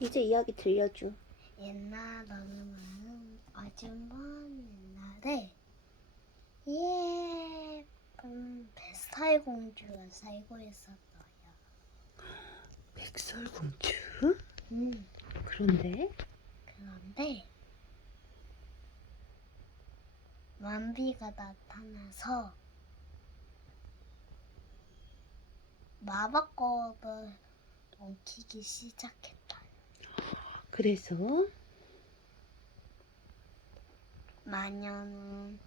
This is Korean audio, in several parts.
이제 이야기 들려줘. 옛날 어느 아주 먼 옛날에 예쁜 베스타의 공주가 살고 있었어요. 백설공주? 음, 그런데 그런데 만비가 나타나서 마법법을 엉키기 시작했다. 그래서 마녀는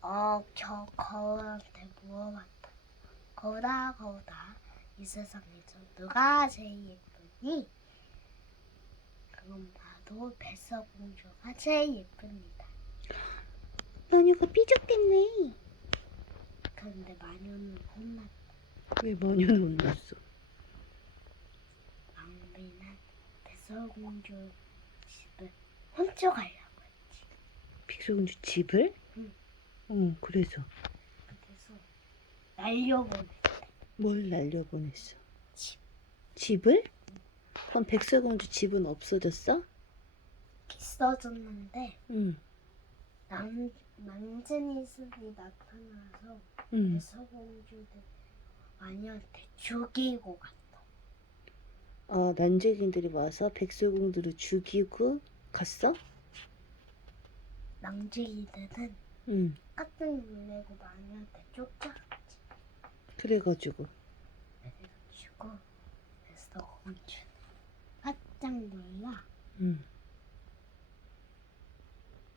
어, 저 거울한테 물어봤다. 거울아, 거울아, 이 세상에서 누가 제일 예쁘니? 그건 바로 뱃서공주가 제일 예쁩니다. 마녀가 삐죽댔네. 그런데 마녀는 혼났다. 왜 마녀는 혼났어? 왕비는 뱃서공주 집을 훔쳐가려고 했지. 백설공주 집을? 응. 어, 그래서 그래서 날려보냈대. 뭘 날려보냈어? 집. 집을? 그럼 백설공주 집은 없어졌어? 있어졌는데 응, 남, 남진이슬이 나타나서 응. 배서공주를 마녀한테 죽이고 갔다. 어, 난쟁이들이 와서 백설공주를 죽이고 갔어? 낭지이들은 응. 깜짝 놀래고 마녀한테 쫓아갔지. 그래가지고 그래가지고 배서공주는 깜짝 놀라 응.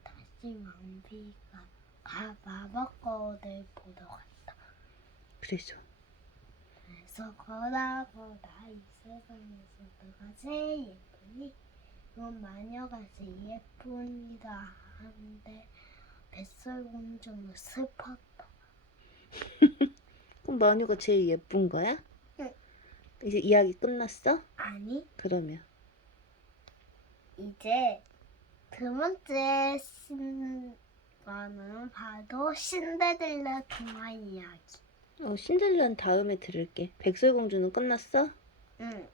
다시 왕비가 가 마법거를 보러 갔다. 그래서 그래서 거라 거라 이 세상에서 누가 제일 예쁘니? 그건 마녀가 제일 예쁘니다 하는데 뱃설공주는 슬펐다. 그럼 마녀가 제일 예쁜 거야? 응. 이제 이야기 끝났어? 아니 그러면 이제 두 번째 신과는 바로 신데렐라 동화 이야기. 어, 신데렐라는 다음에 들을게. 백설공주는 끝났어? 응.